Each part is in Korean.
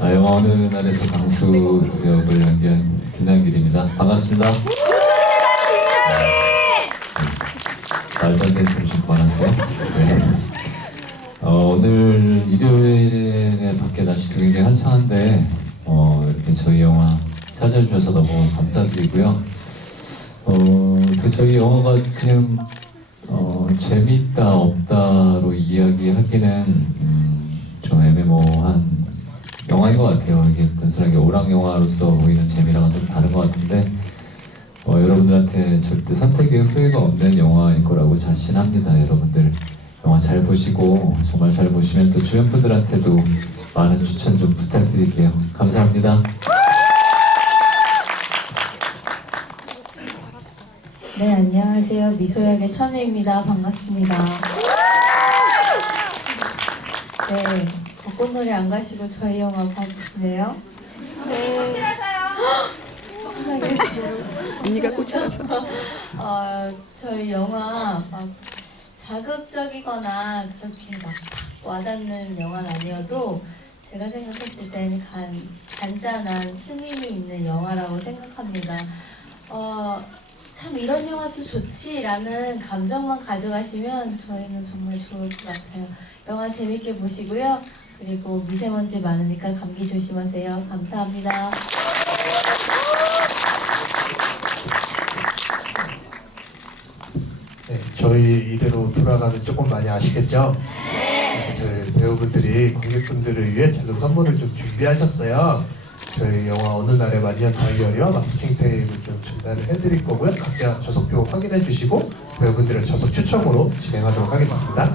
아, 영화 어느 날에서 강수 역을 연기한 김남길입니다. 반갑습니다. 말도 안 되는 소리 좀 그만하세요. 네. 어, 오늘 일요일에 밖에 날씨도 굉장히 한창한데 어, 이렇게 저희 영화 찾아주셔서 너무 감사드리고요. 어, 그 저희 영화가 그냥 어, 재밌다 없다로 이야기하기는 음, 좀 애매모호한 영화인 것 같아요. 이게 단순하게 오락 영화로서 보이는 재미랑은 좀 다른 것 같은데 어, 여러분들한테 절대 선택에 후회가 없는 영화일 거라고 자신합니다. 여러분들 영화 잘 보시고 정말 잘 보시면 또 주변 분들한테도 많은 추천 좀 부탁드릴게요. 감사합니다. 네, 안녕하세요. 미소역의 천우입니다. 반갑습니다. 네, 벚꽃놀이 안 가시고 저희 영화 봐주시네요. 언니가 꽃이라서. 어, 저희 영화 막 자극적이거나 그렇게 막 와닿는 영화는 아니어도 제가 생각했을 땐 간, 간단한 스님이 있는 영화라고 생각합니다. 어, 참 이런 영화도 좋지라는 감정만 가져가시면 저희는 정말 좋을 것 같아요. 영화 재밌게 보시고요. 그리고 미세먼지 많으니까 감기 조심하세요. 감사합니다. 네, 저희 이대로 돌아가면 조금 많이 아시겠죠? 네. 저희 배우분들이 관객분들을 위해 작은 선물을 좀 준비하셨어요. 저희 영화 어느 날의 만년 다이어리와 마스킹 테이프를 좀 전달을 해드릴 거고요. 각자 저석표 확인해 주시고 배우분들의 저석 추첨으로 진행하도록 하겠습니다.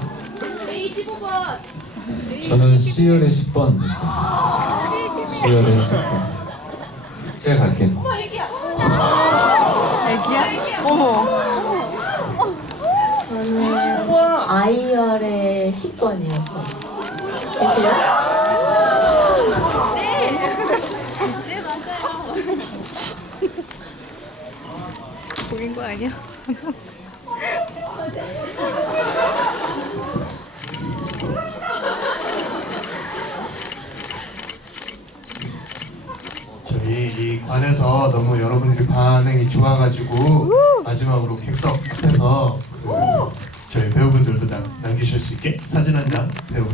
저는 C열의 10번. C열의 10번. 제가 갈게요. 애기야? 어머. 저는 아이열의 10번이요. 계세요? 거 아니야? 저희 이 관에서 너무 여러분들이 반응이 좋아가지고 마지막으로 객석 앞에서 그 저희 배우분들도 남, 남기실 수 있게 사진 한 장 배우분들